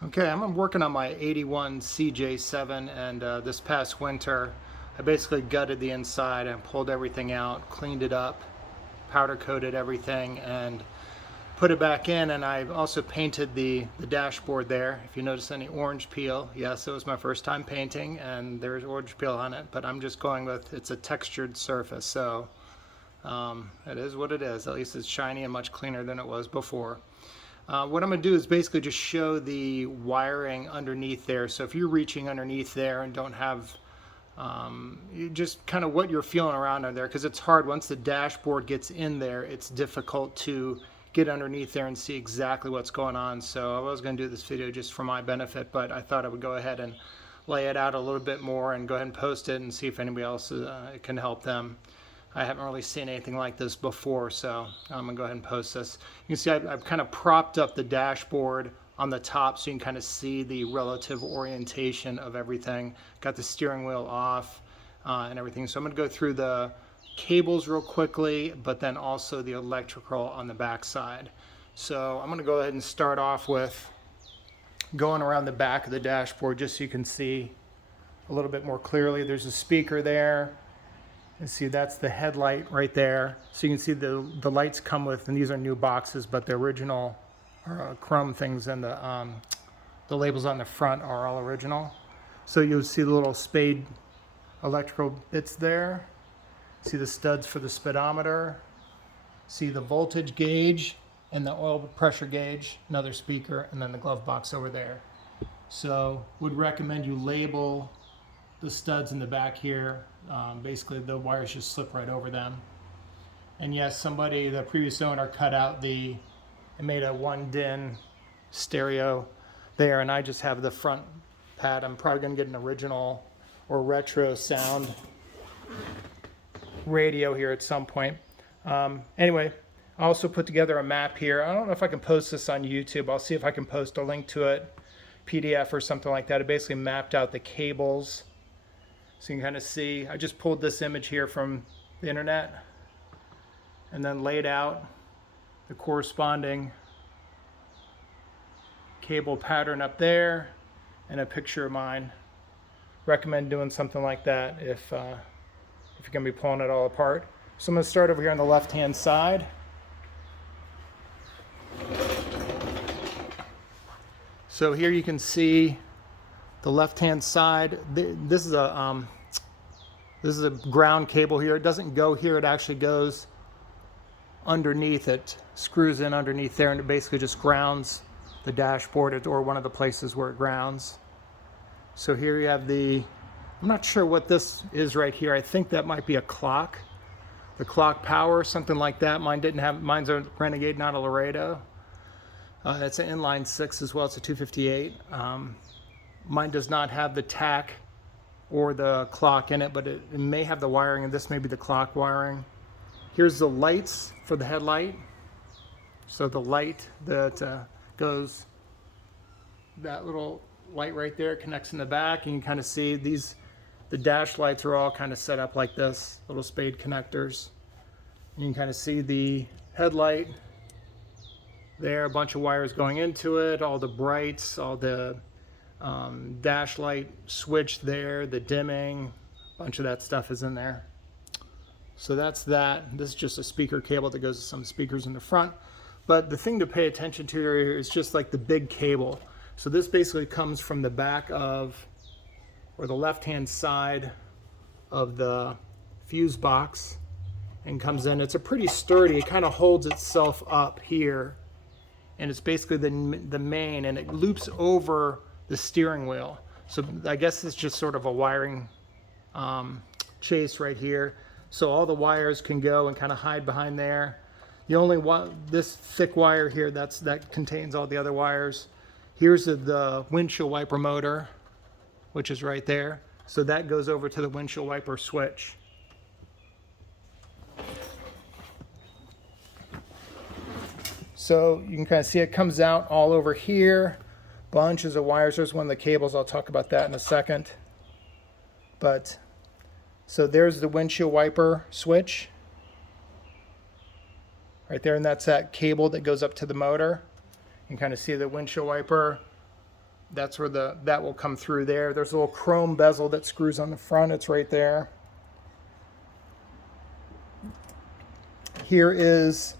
Okay, I'm working on my 81 CJ7, and this past winter I basically gutted the inside and pulled everything out, cleaned it up, powder coated everything, and put it back in. And I also painted the dashboard there. If you notice any orange peel, yes, it was my first time painting and there's orange peel on it, but I'm just going with, it's a textured surface, so it is what it is. At least it's shiny and much cleaner than it was before. What I'm going to do is basically just show the wiring underneath there. So if you're reaching underneath there and don't have you just kind of what you're feeling around under there, because it's hard once the dashboard gets in there, it's difficult to get underneath there and see exactly what's going on. So I was going to do this video just for my benefit, but I thought I would go ahead and lay it out a little bit more and go ahead and post it and see if anybody else can help them. I haven't really seen anything like this before, so I'm gonna go ahead and post this. You can see I've kind of propped up the dashboard on the top so you can kind of see the relative orientation of everything. Got the steering wheel off and everything. So I'm gonna go through the cables real quickly, but then also the electrical on the back side. So I'm gonna go ahead and start off with going around the back of the dashboard just so you can see a little bit more clearly. There's a speaker there. You see that's the headlight right there. So you can see the lights come with, and these are new boxes, but the original chrome things and the labels on the front are all original. So you'll see the little spade electrical bits there. See the studs for the speedometer. See the voltage gauge and the oil pressure gauge, another speaker, and then the glove box over there. So would recommend you label the studs in the back here. Basically the wires just slip right over them. And yes, somebody, the previous owner, cut out and made a 1-DIN stereo there, and I just have the front pad. I'm probably gonna get an original or retro sound radio here at some point. Anyway, I also put together a map here. I don't know if I can post this on YouTube. I'll see if I can post a link to it, PDF or something like that. It basically mapped out the cables. So you can kind of see, I just pulled this image here from the internet and then laid out the corresponding cable pattern up there and a picture of mine. Recommend doing something like that if you're going to be pulling it all apart. So I'm going to start over here on the left hand side. So here you can see the left hand side. This is a ground cable here. It doesn't go here, it actually goes underneath it, screws in underneath there, and it basically just grounds the dashboard or one of the places where it grounds. So here you have I'm not sure what this is right here. I think that might be a clock, the clock power, something like that. Mine's a Renegade, not a Laredo. It's an inline 6 as well. It's a 258. Mine does not have the tack or the clock in it, but it may have the wiring, and this may be the clock wiring. Here's the lights for the headlight. So the light that goes, that little light right there connects in the back, and you can kind of see the dash lights are all kind of set up like this, little spade connectors. And you can kind of see the headlight there, a bunch of wires going into it, all the brights, all the dash light switch there, the dimming, a bunch of that stuff is in there. So that's that. This is just a speaker cable that goes to some speakers in the front. But the thing to pay attention to here is just like the big cable. So this basically comes from the back of, or the left-hand side of the fuse box and comes in. It's a pretty sturdy, it kind of holds itself up here. And it's basically the main, and it loops over the steering wheel. So I guess it's just sort of a wiring chase right here. So all the wires can go and kind of hide behind there. The only one, this thick wire here, that contains all the other wires. Here's the windshield wiper motor, which is right there. So that goes over to the windshield wiper switch. So you can kind of see it comes out all over here. Bunches of wires. There's one of the cables. I'll talk about that in a second. But so there's the windshield wiper switch right there, and that's that cable that goes up to the motor. You can kind of see the windshield wiper That's where that will come through there. There's a little chrome bezel that screws on the front. It's right there. Here is,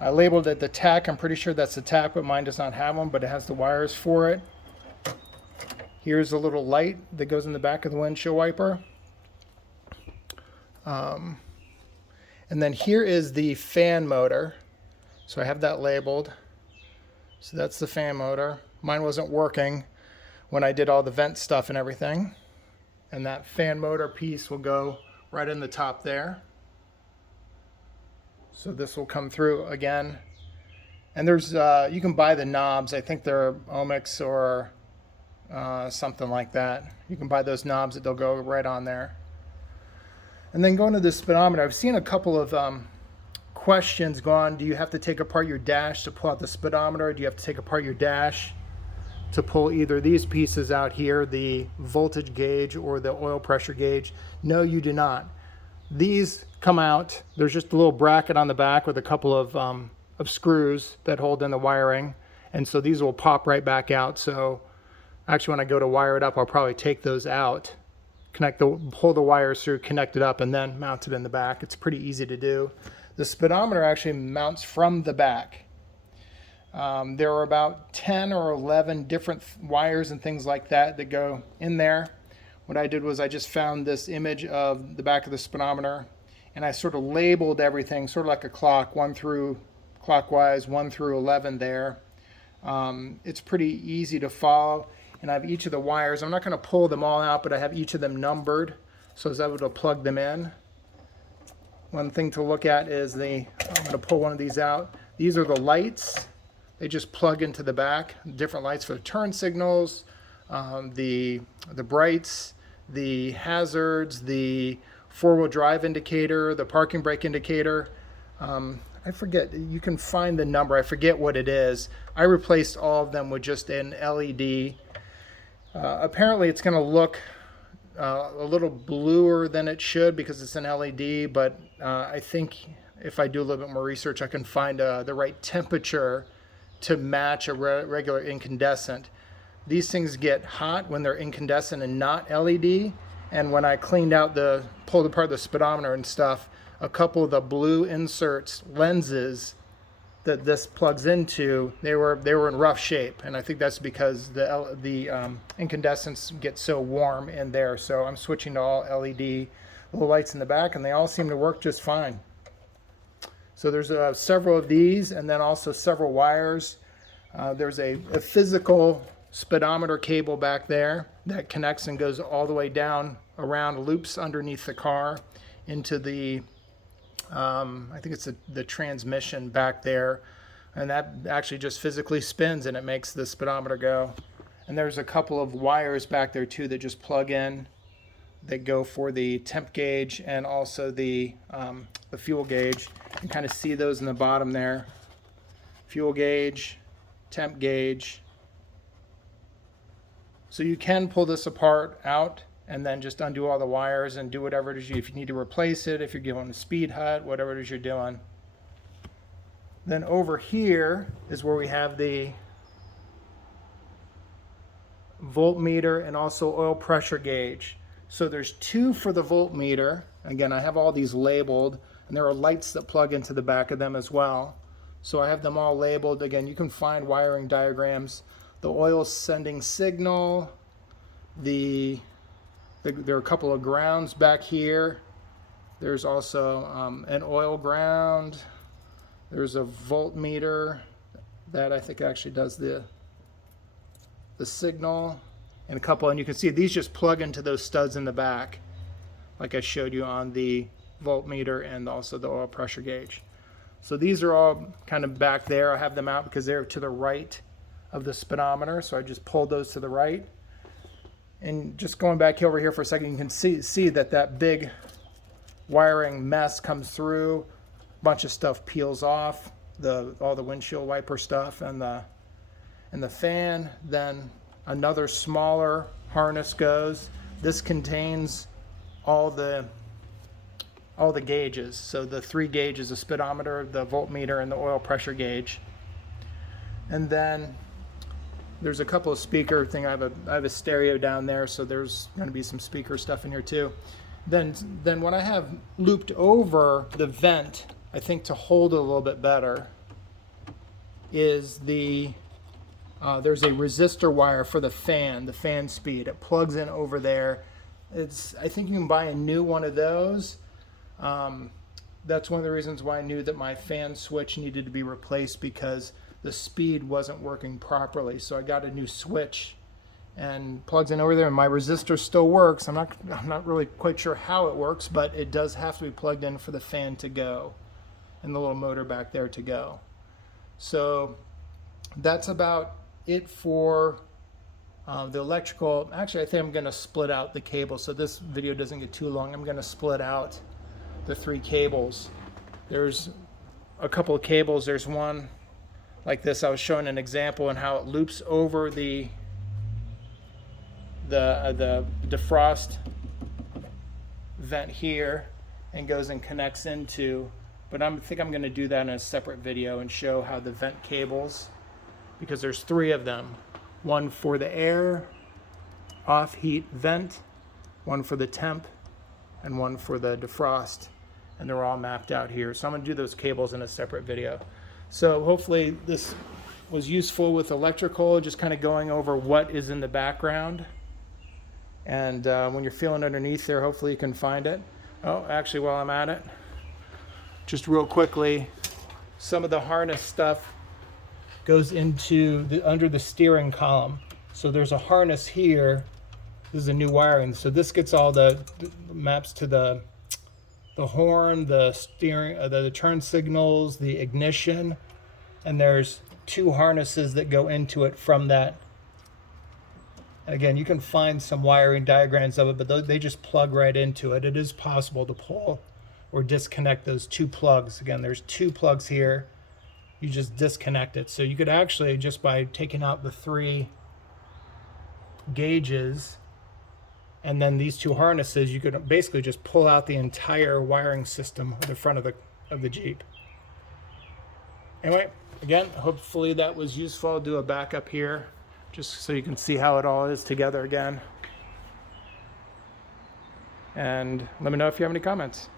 I labeled it the tack. I'm pretty sure that's the tack, but mine does not have one, but it has the wires for it. Here's a little light that goes in the back of the windshield wiper. And then here is the fan motor. So I have that labeled. So that's the fan motor. Mine wasn't working when I did all the vent stuff and everything. And that fan motor piece will go right in the top there. So this will come through again. And there's, you can buy the knobs. I think they're Ohmix or something like that. You can buy those knobs that they'll go right on there. And then going to the speedometer, I've seen a couple of questions go on. Do you have to take apart your dash to pull out the speedometer? Do you have to take apart your dash to pull either these pieces out here, the voltage gauge or the oil pressure gauge? No, you do not. These come out. There's just a little bracket on the back with a couple of screws that hold in the wiring. And so these will pop right back out. So actually when I go to wire it up, I'll probably take those out, pull the wires through, connect it up, and then mount it in the back. It's pretty easy to do. The speedometer actually mounts from the back. There are about 10 or 11 different wires and things like that that go in there. What I did was I just found this image of the back of the speedometer, and I sort of labeled everything sort of like a clock, 1 through clockwise, 1 through 11 there. It's pretty easy to follow, and I have each of the wires. I'm not going to pull them all out, but I have each of them numbered so I was able to plug them in. One thing to look at is I'm going to pull one of these out. These are the lights. They just plug into the back. Different lights for the turn signals, the brights, the hazards, the four-wheel drive indicator, the parking brake indicator. I forget, you can find the number. I forget what it is. I replaced all of them with just an LED. Apparently it's going to look a little bluer than it should because it's an LED, but I think if I do a little bit more research, I can find the right temperature to match a regular incandescent. These things get hot when they're incandescent and not LED. And when I pulled apart the speedometer and stuff, a couple of the blue inserts, lenses that this plugs into, they were in rough shape. And I think that's because the incandescents get so warm in there. So I'm switching to all LED little lights in the back, and they all seem to work just fine. So there's several of these, and then also several wires. There's a physical speedometer cable back there that connects and goes all the way down around, loops underneath the car into the I think it's the transmission back there, and that actually just physically spins and it makes the speedometer go. And there's a couple of wires back there too that just plug in, that go for the temp gauge and also the fuel gauge. You can kind of see those in the bottom there. Fuel gauge, temp gauge. So you can pull this apart out and then just undo all the wires and do whatever it is if you need to replace it, if you're going to speed hut, whatever it is you're doing. Then over here is where we have the voltmeter and also oil pressure gauge. So there's two for the voltmeter. Again, I have all these labeled, and there are lights that plug into the back of them as well. So I have them all labeled. Again, you can find wiring diagrams. The oil sending signal, there are a couple of grounds back here. There's also an oil ground. There's a voltmeter that I think actually does the signal, and a couple, and you can see these just plug into those studs in the back like I showed you on the voltmeter and also the oil pressure gauge. So these are all kind of back there. I have them out because they're to the right of the speedometer, so I just pulled those to the right. And just going back over here for a second, you can see that big wiring mess comes through. A bunch of stuff peels off, all the windshield wiper stuff and the fan. Then another smaller harness goes. This contains all the gauges. So the 3 gauges, the speedometer, the voltmeter, and the oil pressure gauge. And then there's a couple of speaker thing. I have a stereo down there, so there's going to be some speaker stuff in here too. Then what I have looped over the vent, I think to hold it a little bit better, is the there's a resistor wire for the fan speed. It plugs in over there. I think you can buy a new one of those. That's one of the reasons why I knew that my fan switch needed to be replaced, because the speed wasn't working properly. So I got a new switch and plugs in over there, and my resistor still works. I'm not really quite sure how it works, but it does have to be plugged in for the fan to go and the little motor back there to go. So that's about it for the electrical. Actually, I think I'm going to split out the cable so this video doesn't get too long. I'm going to split out the 3 cables. There's a couple of cables. There's one like this. I was showing an example and how it loops over the defrost vent here and goes and connects into, but I think I'm going to do that in a separate video and show how the vent cables, because there's 3 of them, one for the air off heat vent, one for the temp, and one for the defrost, and they're all mapped out here. So I'm going to do those cables in a separate video. So hopefully this was useful with electrical, just kind of going over what is in the background. And when you're feeling underneath there, hopefully you can find it. Oh, actually, while I'm at it, just real quickly, some of the harness stuff goes into under the steering column. So there's a harness here. This is a new wiring. So this gets all the maps to the horn, the steering, the turn signals, the ignition, and there's 2 harnesses that go into it from that. Again, you can find some wiring diagrams of it, but they just plug right into it. It is possible to pull or disconnect those 2 plugs. Again, there's 2 plugs here. You just disconnect it. So you could actually, just by taking out the 3 gauges and then these 2 harnesses, you could basically just pull out the entire wiring system at the front of the Jeep. Anyway, again, hopefully that was useful. I'll do a backup here just so you can see how it all is together again. And let me know if you have any comments.